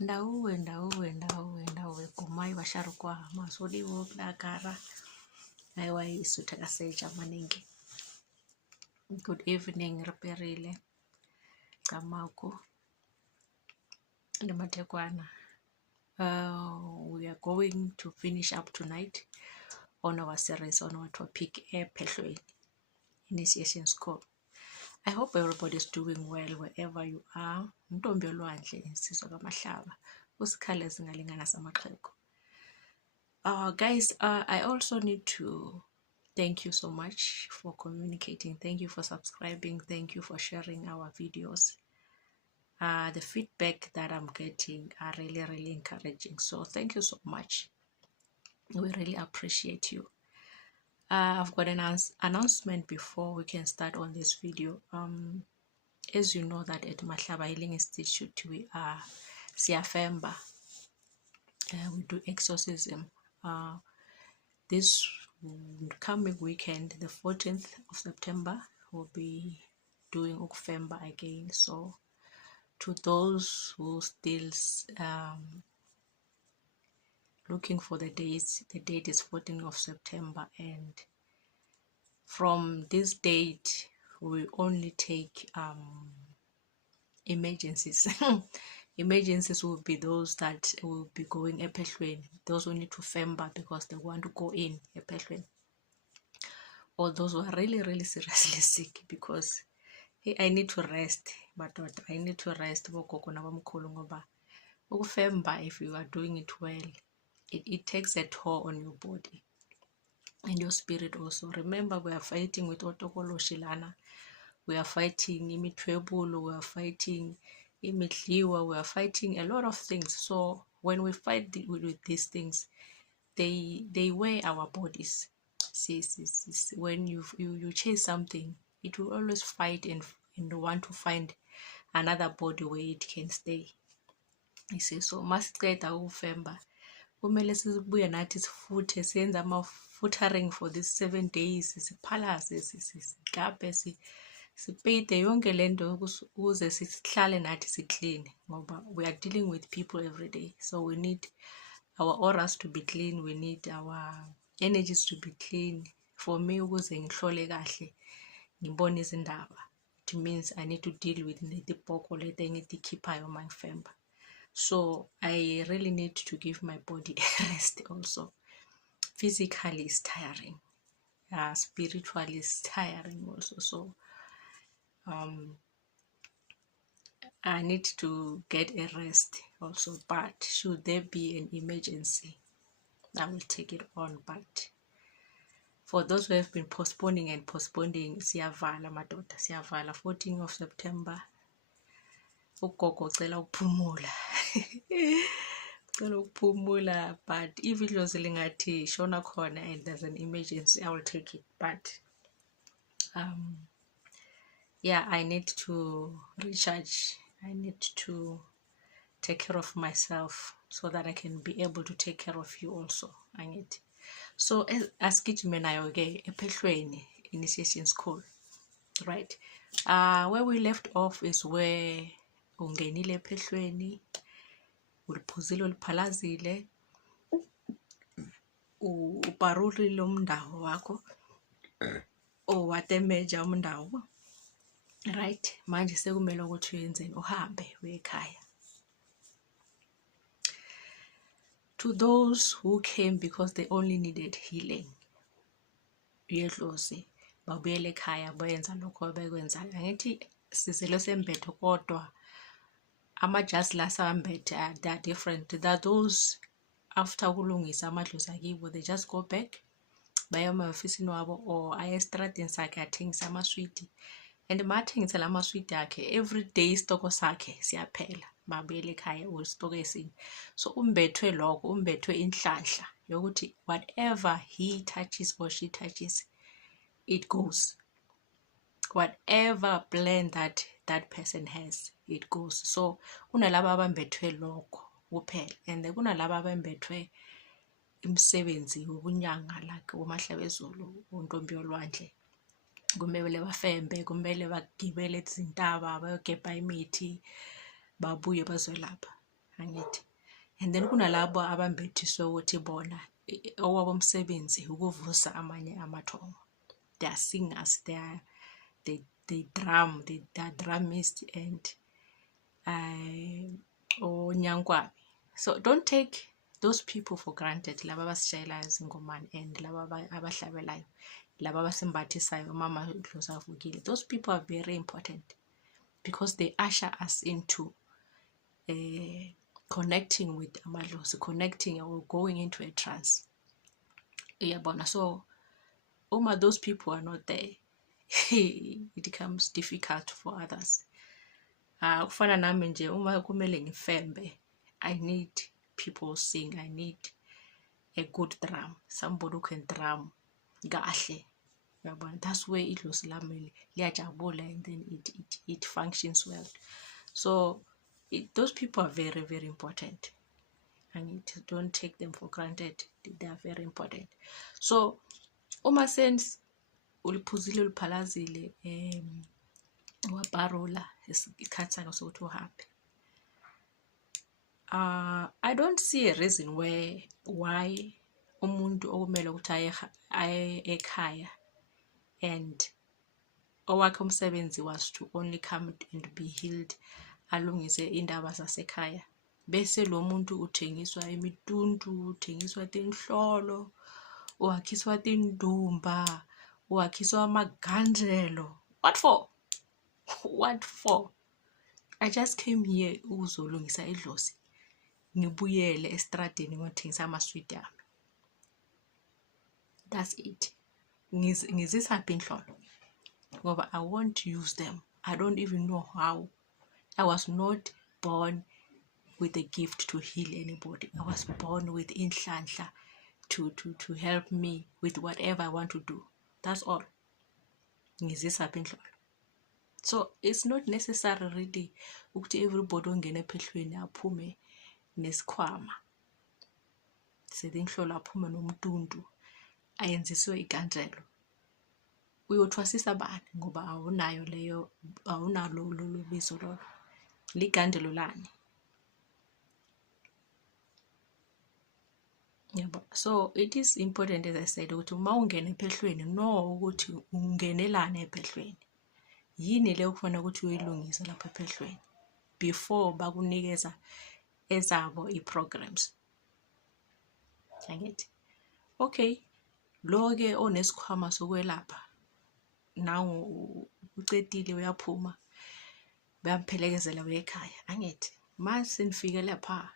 ndawe gumai vasharukwa mazodiwo kudakara aiwa isu takaseja maningi. Good evening riperile kamako nematekwana. We are going to finish up tonight on our series on our topic Ephehlweni Initiation's Call. I hope everybody is doing well wherever you are. Ntombi yolwandle insizwa kamahlaba usikhale zingalingana samaxhego. Guys, I also need to thank you so much for communicating. Thank you for subscribing. Thank you for sharing our videos. The feedback that I'm getting are really encouraging. So thank you so much. We really appreciate you. I've got an announcement before we can start on this video. As you know that at Mahlaba Healing Institute we are Siafemba. We do exorcism. This coming weekend, the 14th of September, we'll be doing Ukfemba again. So to those who still looking for the dates, the date is 14th of September, and from this date we only take emergencies. Emergencies will be those that will be going Ephehlweni, those who need to femba because they want to go in Ephehlweni, or those who are really seriously sick because hey, I need to rest, but I need to rest. Ukufemba, if you are doing it well, it takes a toll on your body and your spirit also. Remember, we are fighting with Otokoloshilana, we are fighting imitwebulo, we are fighting imitliwa, we are fighting a lot of things. So when we fight with these things, they wear our bodies. See, when you chase something, it will always fight and want to find another body where it can stay. You see, so masiceda ukufemba kumele sibuye nathi sifuthe senze ama-futtering for these 7 days, siphalase sigabe sipeyide yonke lento ukuze sihlale nathi siclean, ngoba we are dealing with people every day. So we need our auras to be clean, we need our energies to be clean. For me, ukuze ngihlole kahle ngibone izindaba, it means I need to deal with netipoko leti engitikhiphayo mangifemba. So I really need to give my body a rest also. Physically it's tiring, spiritually it's tiring also. So I need to get a rest also. But should there be an emergency, I will take it on. But for those who have been postponing, siyavala madoda, siyavala 14th of September. Ugogo cela ukuphumula. Cela ukuphumula, but if it was lingathi shona khona and there's an emergency, I will take it. But yeah, I need to recharge. I need to take care of myself so that I can be able to take care of you also. I need. So asigijime nayo ke Ephehlweni Initiation's Call, right? Where we left off is where ungenile Ephehlweni, uliphuzile uliphalazile, uparulile umndawo wakho, owatemeja umndawo, right? Manje sekumele ukuthi uyenzeni, uhambe uye ekhaya. To those who came because they only needed healing, uyedlozi babuyele ekhaya bayenza lokho bekwenzayo. Angithi sizelo sembetho kodwa ama-just la sambethe they are different. There are those after kulungisa amadlozi akibo, they just go back baya emahofisini wabo or aya estradini sakhe athengisa amaswiti, and mathengisela amaswiti akhe every day isitoko sakhe siyaphela, babuyele ekhaya usitoko esinye. So umbethwe lokho, umbethwe inhlanhla yokuthi whatever he touches or she touches, it goes. Whatever plan that person has, it goes. So kunalaba abambethwe lokho kuphela, and kunalaba abambethwe imsebenzi wobunyanga like uMahlabezulu, untombi yolwandle. Kumele bafembe, kumele bagibele izintaba, bayogebha imithi, babuye bazolapha. angithi. And then kunalabo abambethiswe ukuthi bona owabo umsebenzi ukuvusa amanye amathongo. They are singers, they are drum, they are drummist and onyankwabi. So don't take those people for granted, laba abasishayelayo izingomane and laba abahlabelayo, laba abasimbathisayo mama Dlozi avukile. Those people are very important because they usher us into connecting with amadlozi, connecting or going into a trance. Uyabona, so those people are not there, it becomes difficult for others. Kufana nami nje uma kumele ngifembe, I need people sing, I need a good drum, somebody who can drum kahle. That's where idlozi lami liyajabula and then it functions well. So those people are very, very important. And don't take them for granted. They are very important. So uma sense uliphuzile uliphalazile wabharola isikhathi sakho sokuthi uhambe. I don't see a reason why umuntu okumele ukuthi aye ekhaya and owakhe umsebenzi was to only come and be healed, alungise indaba zasekhaya, bese lo muntu uthengiswa imituntu, uthengiswa tinhlolo, uwakhiswa tindumba, uwakhiswa amagandelo. What for? What for? I just came here ukuzolungisa idlozi, ngibuyele estradeni ngothengisa amaswidi ami. That's it. Ngizisaphi inhlolo ngoba I won't use them. I don't even know how. I was not born with a gift to heal anybody. I was born with inhlanhla to help me with whatever I want to do. That's all. Ngizisaphi inhlolo. So it's not necessary really ukuthi everybody ongena ephehlweni aphume nesikhwama, sethi inhlolo aphume nomtuntu ayenziswe igandelo. Uyothwasisa bani ngoba awunayo leyo, awunalo lo bizo lo ligandelo lani. Yebo. So it is important, as I said, ukuthi uma ungena ephehlweni no ukuthi ungenelana ephehlweni. Yini le ukufana ukuthi uyilungise lapha ephehlweni before bakunikeza ezabo i-programs. Angithi. Okay. Lo ke onesikhwama sokwelapha nawo ucedile uyaphuma bayampelekezela ekhaya. Angithi. Mase nifike lapha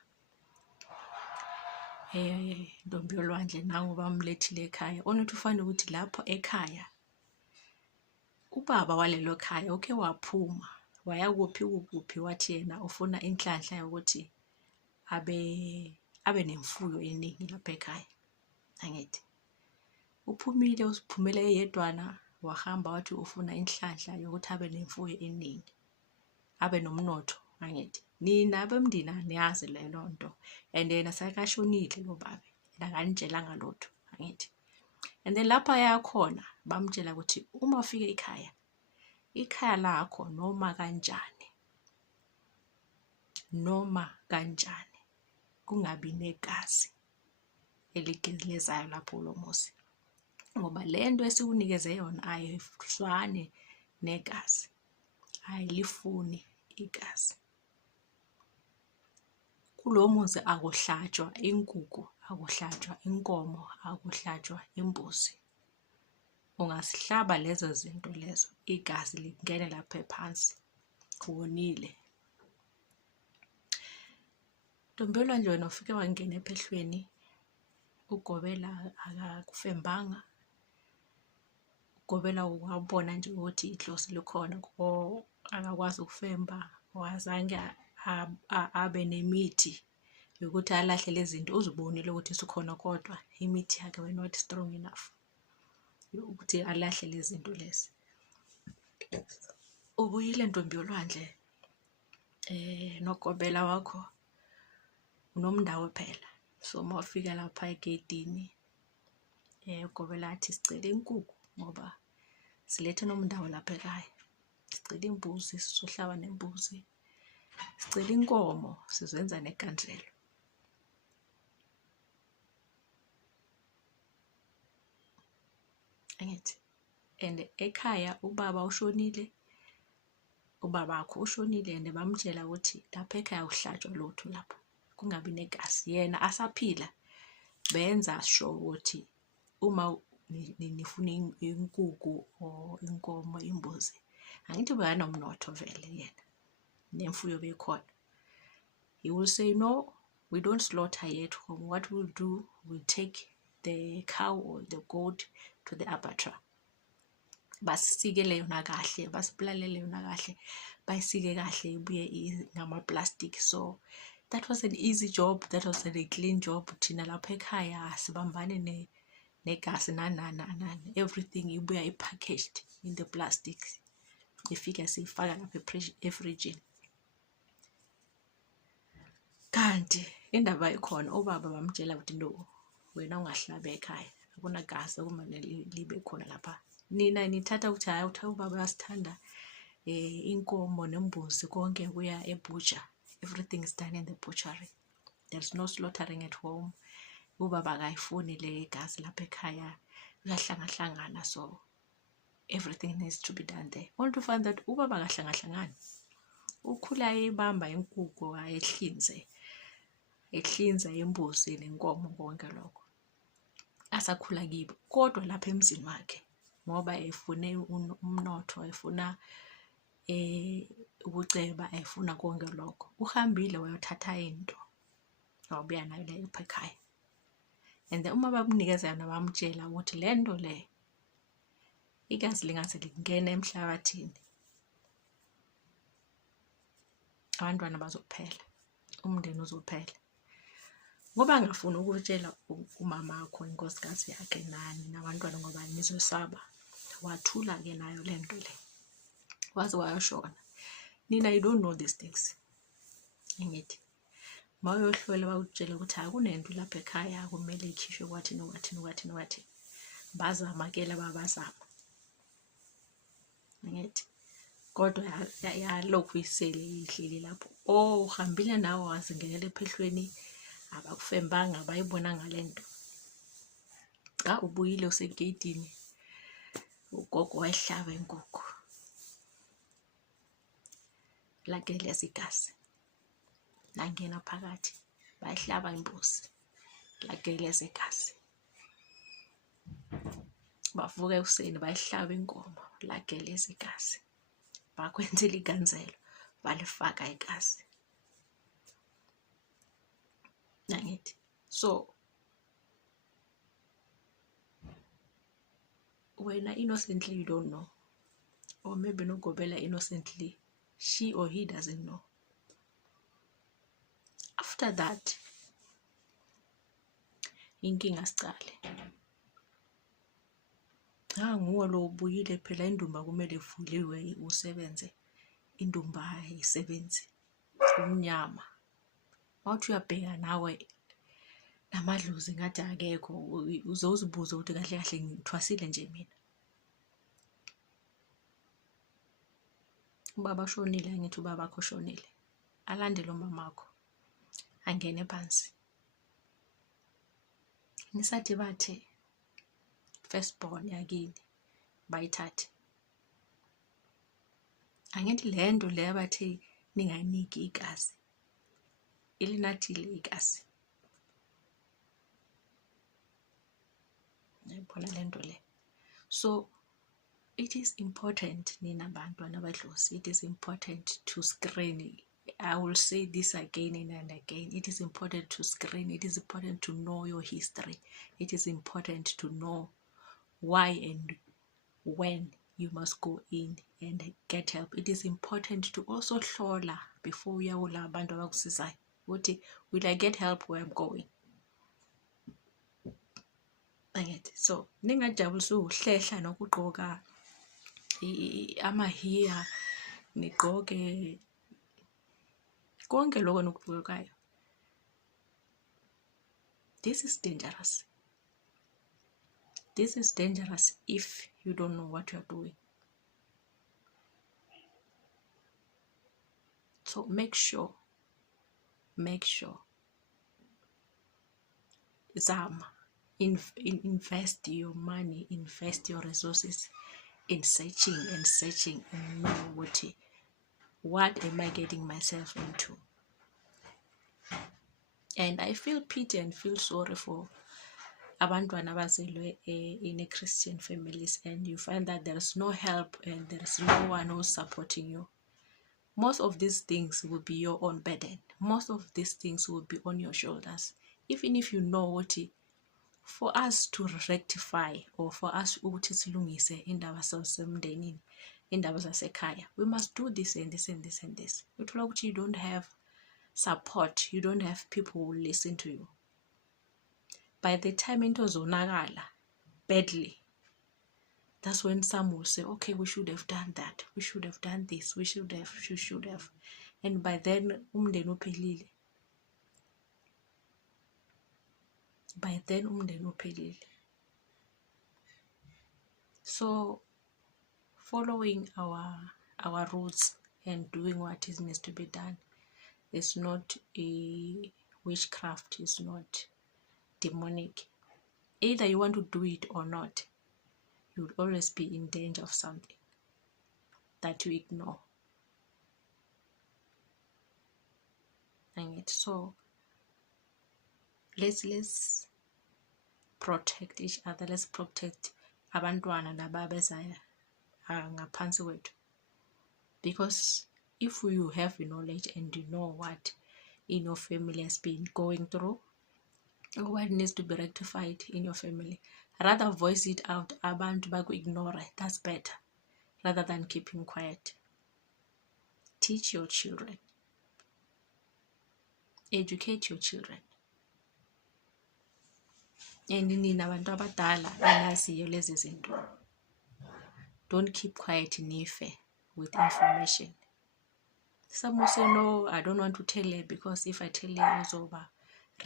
Ntombi Yolwandle nangu bamlethile ekhaya. Onothi ufana ukuthi lapho ekhaya ubaba walelo khaya okay waphuma waya kuphi wathi yena ufuna inhlanhla yokuthi abe nemfuyo eningi lapha ekhaya. Angithi. Uphumile usiphumele yedwana wahamba wathi ufuna inhlanhla yokuthi abe nemfuyo eningi, abe nomnotho. Angithi. Nina abemndini niyazi lelo nto and yena sakashonile lo baba akanitshelanga lutho. Angithi. And then lapha yakhona bamtshela ukuthi uma ufike ikhaya lakho noma kanjani kungabi negazi eligelezayo lapho lomuzi ngoba lento esikunikeze yona ayifuswane negazi, ayilifuni igazi. Kulomuzi akuhlatshwa inkukhu, akuhlatshwa inkomo, akuhlatshwa imbuzi. Ungasihlaba lezo zinto lezo, igazi lingene lapha ephansi. Kuwonile. Ntombi Yolwandle wena ufike wangena ephehlweni, ugobela akakufembanga. Ugobela wabona nje ukuthi idlozi likhona ko akakwazi ukufemba, wazange abe nemithi yokuthi alahle lezi zinto. Uzibonile ukuthi sikhona kodwa imithi yakhe were not strong enough ukuthi alahle lezi zinto lezi. Ubuyile Ntombi Yolwandle nogobela wakho unomndawo phela. So mawufika lapha egedini ugobela athi sicela inkukhu ngoba silethe nomndawo lapha ekhaya. Sicela imbuzi, sizohlaba nembuzi. sicela inkomo sizenza neganjelo. Angithi and ekhaya ubaba ushonile, ubabakho ushonile and bamtshela ukuthi lapha ekhaya uhlatshwa lutho lapho kungabi negazi. Yena asaphila benza sure ukuthi uma nifuna inkukhu or inkomo, imbuzi, angithi bekanomnotho vele yena nemfuyo bekhona. He will say, no, we don't slaughter here at home. What we'll do, we'll take the cow or the goat to the abattoir. Basikele yona kahle, basibulalele yona kahle, bayisike kahle ibuye ngama-plastic. So that was an easy job, that was a clean job. Thina lapha ekhaya sibambane negasi nani, everything ibuya packaged in the plastic, ifika siyifaka lapha efrijini. Kanti indaba ikhona, obaba bamtshela ukuthi no, wena ungahlabi ekhaya, akunagazi okumele libe khona lapha. Nina nithatha ukuthi hayi uthi ubaba uyasithanda inkomo nembuzi konke kuya ebutcher. Everything is done in the butchery. There's no slaughtering at home. Ubaba akayifuni le gazi lapha ekhaya, uyahlangahlangana, so everything needs to be done there. Only to find that ubaba akahlangahlangani, ukhula ebamba inkukhu ehlinza imbuzi nenkomo konke lokho asakhula kibo. Kodwa lapha emzini wakhe ngoba efune umnotho, efuna ukuceba, efuna konke lokho, uhambile wayothatha into wabuya nayo le lapha ekhaya. And uma bakunikeza yona bamtshela ukuthi le nto le igazi lingaze lingena emhlabathini, abantwana bazophela, umndeni uzophela. Ngoba angafuni ukutshela umama wakho, inkosikazi yakhe nani nabantwana ngoba nizosaba, wathula-ke nayo le nto le, waze wayoshona. Nina you don't know these things. Angithi mawuyohlola bakutshela ukuthi akunento lapha ekhaya kumele ikhishwe kwathi, bazama ke laba bazama. Angithi kodwa yalokhu isele ihleli lapho. Oh, uhambile nawe wazingenela ephehlweni, abakufembanga, abayibona ngalento. Ubuyile usegeyidini, ugogo wayihlaba inkukhu, lageleza igazi, langena phakathi, bayihlaba imbuzi, lageleza igazi. Bavuka ekuseni bayihlaba inkomo, lageleza igazi. Bakwenzela iganzelo, balifaka igazi. Angithi so wena innocently you don't know, or maybe noGobela innocently, she or he doesn't know. After that inkinga sicale. Nguwo lo ubuyile phela, indumba kumele ivuliwe usebenze, indumba ayisebenzi, umnyama. Mawuthi uyabheka nawe namadlozi ngathi akekho, uzozibuza ukuthi kahle kahle ngithwasile nje mina. Ubaba shonile, angithi ubaba akho shonile, alandele umamakho, angene phansi. Nisathi bathe firstborn yakini bayithathe, angithi le nto le abathe ninganiki igazi, ilinathile igazi. Ngiyibona le nto le. So it is important, nina bantwana badlozi, it is important to screen. I will say this again and again. It is important to screen. It is important to know your history. It is important to know why and when you must go in and get help. It is important to also hlola before uyawula abantu abakusizayo ukuthi will I get help where I'm going. Angithi so ningajabulisa uhlehla nokugqoka amahiya, nigqoke konke lokho nokugqokayo. This is dangerous. This is dangerous if you don't know what you're doing. So make sure make sure zama invest your money, invest your resources in searching and know what am I getting myself into. And I feel pity and feel sorry for abantwana abazelwe in a Christian families, and you find that there is no help and there is no one who's supporting you. Most of these things will be your own burden. Most of these things will be on your shoulders. Even if you know what, for us to rectify or for us ukuthi silungise indaba zasemndenini, indaba zasekhaya, we must do this and this and this and this. Uthola ukuthi you don't have support, you don't have people who listen to you. By the time into zonakala badly, that's when some will say, okay, we should have done that, we should have done this, we should have. And by then umndeni uphelile. So following our roots and doing what is needs to be done is not a witchcraft, is not demonic. Either you want to do it or not, you would always be in danger of something that you ignore. And so let's protect each other. Let's protect abantwana nababezayo ngaphansi kwethu, because if you have knowledge and you know what in your family has been going through or what needs to be rectified in your family, rather voice it out. Abantu baku-ignore, that's better, rather than keeping quiet. Teach your children, educate your children. And nina abantu abadala enaziyo lezi zinto, don't keep quiet nife with information. Some will say, no, I don't want to tell her because if I tell her it's over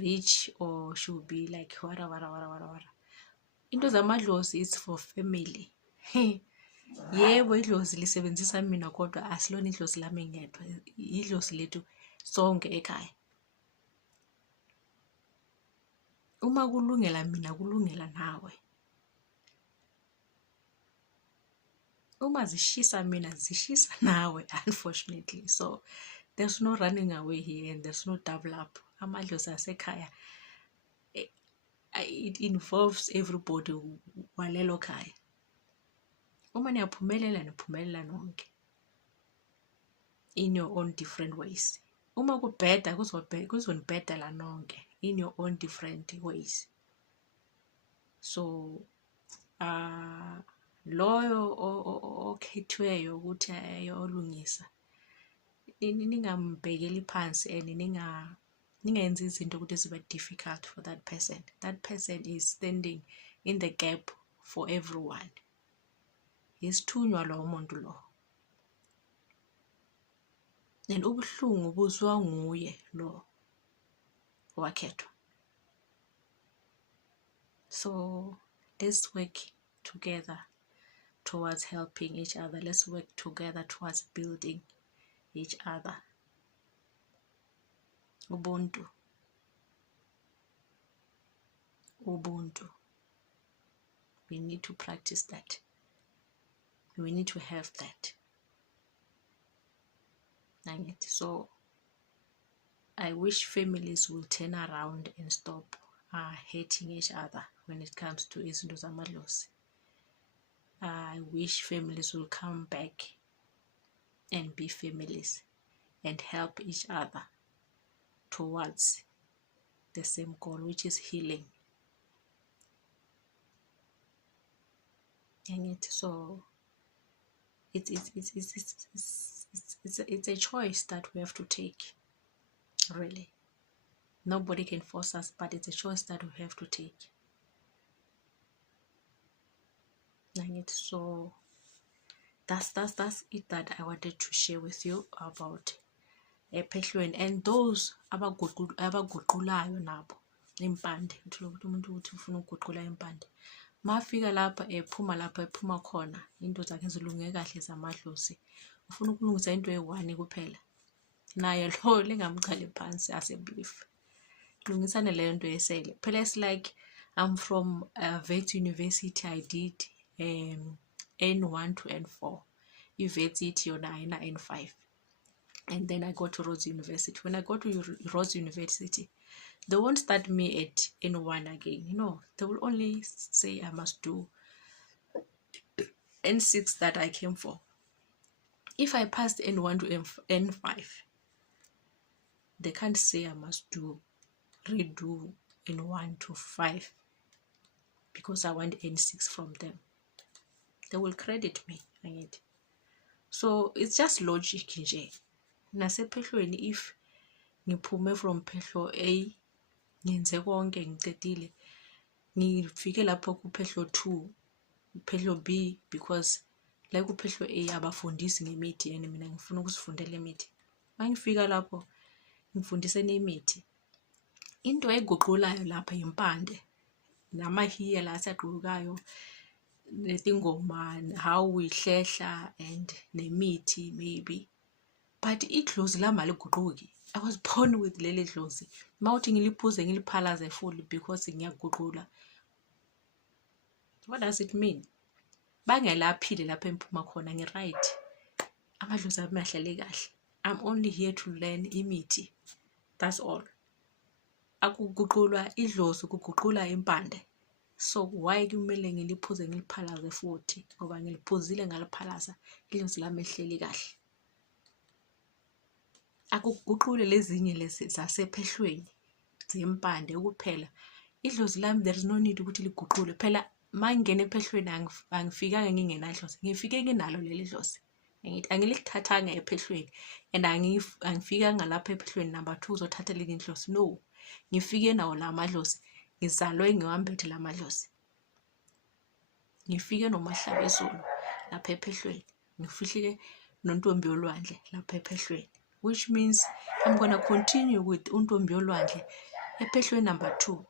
rich or she'll be like wara. Into zamadlozi is for family. Yebo idlozi lisebenzisa mina kodwa asilona idlozi lami ngedwa, idlozi lethu sonke ekhaya. Uma kulungela mina kulungela nawe. Uma zishisa mina zishisa nawe, unfortunately. So there's no running away here and there's no double up. Amadlozi asekhaya, it involves everybody walelo khaya. Uma niyaphumelela nonke in your own different ways. Uma kubheda kuzonibhedela nonke in your own different ways. So loyo okhethiweyo ukuthi ayolungisa, ningambhekeli phansi and ningenzi izinto ukuthi zibe difficult for that person. That person is standing in the gap for everyone. Isithunywa lo muntu lo, and ubuhlungu buzwa nguye lo wakhethwa. So let's work together towards helping each other. Let's work together towards building each other. Ubuntu. We need to practice that. We need to have that. So I wish families will turn around and stop hating each other when it comes to izinto zamadlozi. I wish families will come back and be families and help each other towards the same goal, which is healing. So it's a choice that we have to take, really. Nobody can force us, but it's a choice that we have to take. So that's it that I wanted to share with you about ephehlweni. And those abaguqulayo nabo impande, uthola ukuthi umuntu uthi ufuna ukuguqula impande, mafika lapha ephuma khona into zakhe zilunge kahle zamadlozi, ufuna ukulungisa into eyi-1 kuphela, naye lo lingamchali phansi aseblief. Lungisane leyo nto yesele. Phela it's like I'm from Wits University. I did N1 to N4. Wits yona ayina N5. And then I go to Rhodes University. When I go to Rhodes University, they won't start me at N1 again. They will only say I must do N6 that I came for. If I passed N1 to N5, they can't say I must redo N1 to 5 because I want N6 from them. They will credit me. So it's just logic nje. Nasephehlweni, if ngiphume from phehlo A, ngenze konke ngicedile, ngifike lapho kuphehlo 2, phehlo B, because la kuphehlo A abafundisi ngemithi and mina ngifuna ukusifundela imithi. Mangifika lapho ngifundise nemithi. Into eguqulayo lapha impande namahiya la asaqulukayo, netingoma, how ihlehla and nemithi maybe. But idlozi lami aliguquki. I was born with leli dlozi. Mawuthi ngiliphuze ngiliphalaze fully because ngiyaguqula. What does it mean? Bangelaphile lapha emphuma khona ngi-right. Amadlozi ami ahlale kahle. I'm only here to learn imithi. That's all. Akuguqulwa idlozi, kuguqula impande. So why kumele ngiliphuze ngiliphalaze futhi? Ngoba ngiliphuzile ngaliphalaza, idlozi lami ehleli kahle. Akuguqule lezinye lezi zasephehlweni zempande kuphela. Idlozi lami there is no need ukuthi liguqule. Phela mangingena ephehlweni angifikanga ngingenadlozi. Ngifike nginalo leli dlozi. Angilithathanga ephehlweni and angifikanga lapha ephehlweni number 2 uzothatha linye idlozi. No. Ngifike nawo la madlozi. Ngizalwe ngiwambethe la madlozi. Ngifike noMahlabezulu lapha ephehlweni. Ngifihlile noNtombi Yolwandle lapha ephehlweni. Which means I'm going to continue with uNtombi Yolwandle ephehlweni number 2.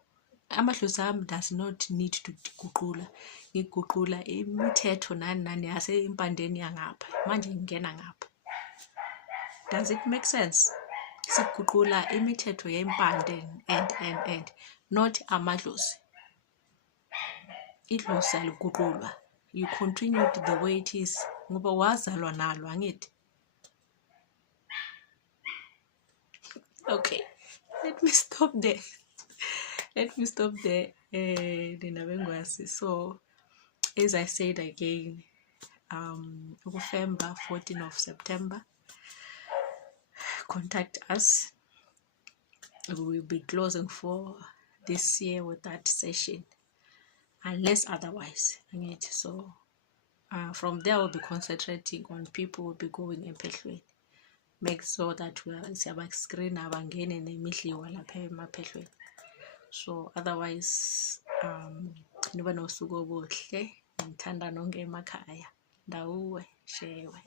Amadlozi ami does not need to guqula. Ngiguqula imithetho nani yase impandeni yangapha. Manje ngingena ngapha. Does it make sense? Siguqula imithetho yempande and not amadlozi. Idlozi aliguqulwa. You continue the way it is. Ngoba wazalwa nalo angithi. Okay, let me stop there. So, as I said again, November 14th of September, contact us. We will be closing for this year with that session, unless otherwise. So, from there, we'll be concentrating on people who will be going in Phehlweni. Make sure that we are screen abangene nemihliwa lapha emaphehlweni. So otherwise niba nosuku obuhle, ngithanda nonke emakhaya. Ndawuwe shewe.